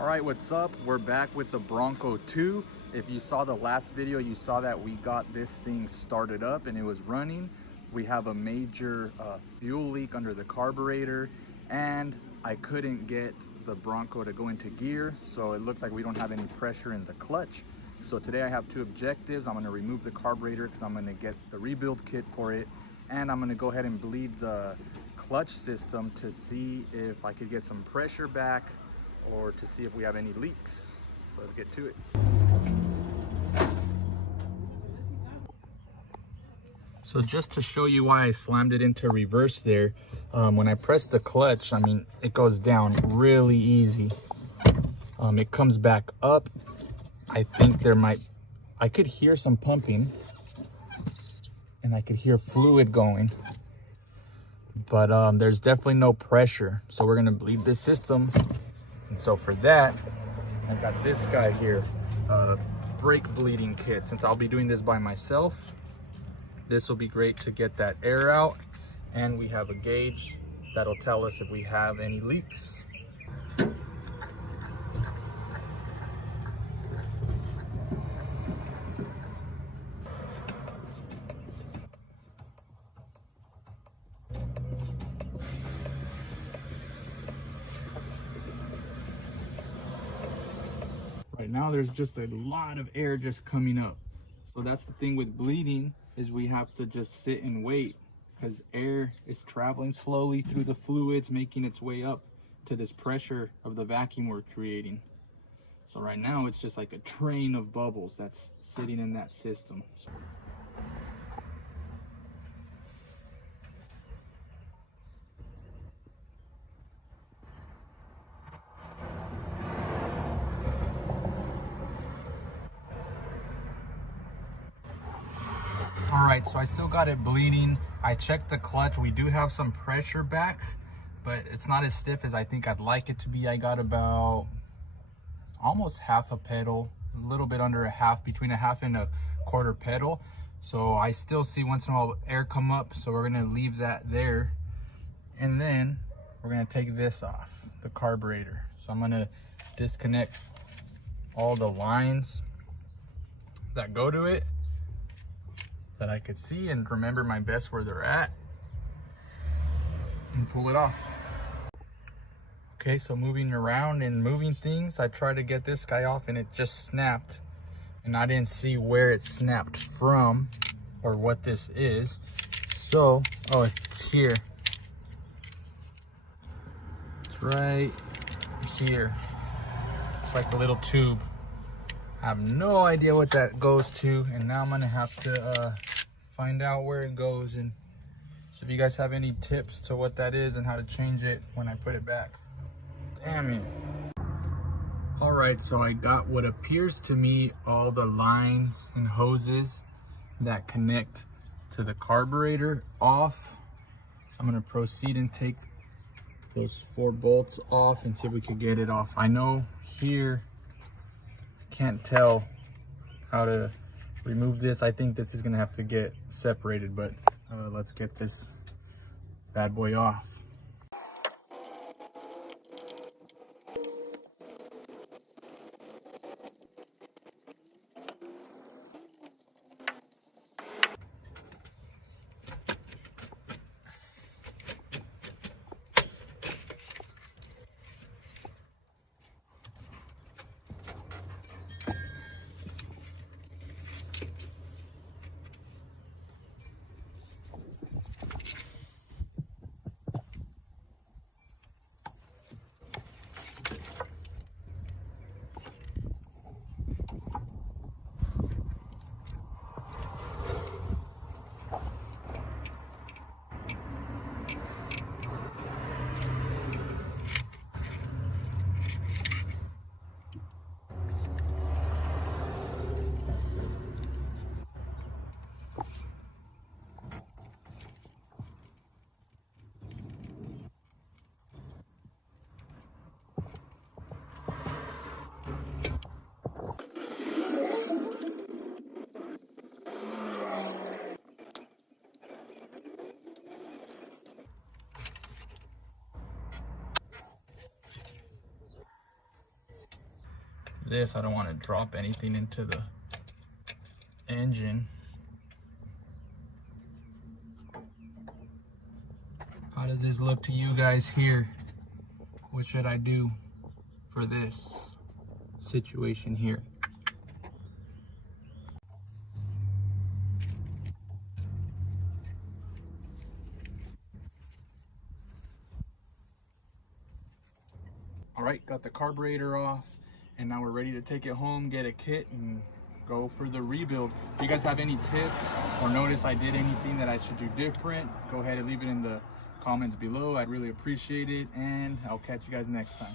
All right, what's up? We're back with the Bronco II. If you saw the last video, you saw that we got this thing started up and it was running. We have a major fuel leak under the carburetor, and I couldn't get the Bronco to go into gear, so it looks like we don't have any pressure in the clutch. So today I have two objectives. I'm gonna remove the carburetor because I'm gonna get the rebuild kit for it, and I'm gonna go ahead and bleed the clutch system to see if I could get some pressure back or to see if we have any leaks. So let's get to it. So just to show you why I slammed it into reverse there, when I press the clutch, I mean, it goes down really easy. It comes back up. I think I could hear some pumping and I could hear fluid going, but there's definitely no pressure. So we're gonna bleed this system. And so for that, I got this guy here, brake bleeding kit. Since I'll be doing this by myself, this will be great to get that air out. And we have a gauge that'll tell us if we have any leaks. Right now there's just a lot of air just coming up. So that's the thing with bleeding, is we have to just sit and wait because air is traveling slowly through the fluids, making its way up to this pressure of the vacuum we're creating. So right now it's just like a train of bubbles that's sitting in that system. All right, so I still got it bleeding. I checked the clutch. We do have some pressure back, but it's not as stiff as I think I'd like it to be. I got about almost half a pedal, a little bit under a half, between a half and a quarter pedal. So I still see once in a while air come up. So we're gonna leave that there. And then we're gonna take this off, the carburetor. So I'm gonna disconnect all the lines that go to it, that I could see and remember my best where they're at, and pull it off. Okay, so moving around and moving things, I tried to get this guy off and it just snapped, and I didn't see where it snapped from or what this is. So, oh, it's here. It's right here. It's like a little tube. I have no idea what that goes to, and now I'm gonna have to find out where it goes. And so if you guys have any tips to what that is and how to change it when I put it back. Damn it. All right, so I got what appears to me all the lines and hoses that connect to the carburetor off. So I'm gonna proceed and take those 4 bolts off and see if we could get it off. I know here, can't tell how to remove this. I think this is gonna have to get separated, but let's get this bad boy off. this. I don't want to drop anything into the engine. How does this look to you guys here? What should I do for this situation here? All right, got the carburetor off, and now we're ready to take it home, get a kit, and go for the rebuild. If you guys have any tips or notice I did anything that I should do different, go ahead and leave it in the comments below. I'd really appreciate it, and I'll catch you guys next time.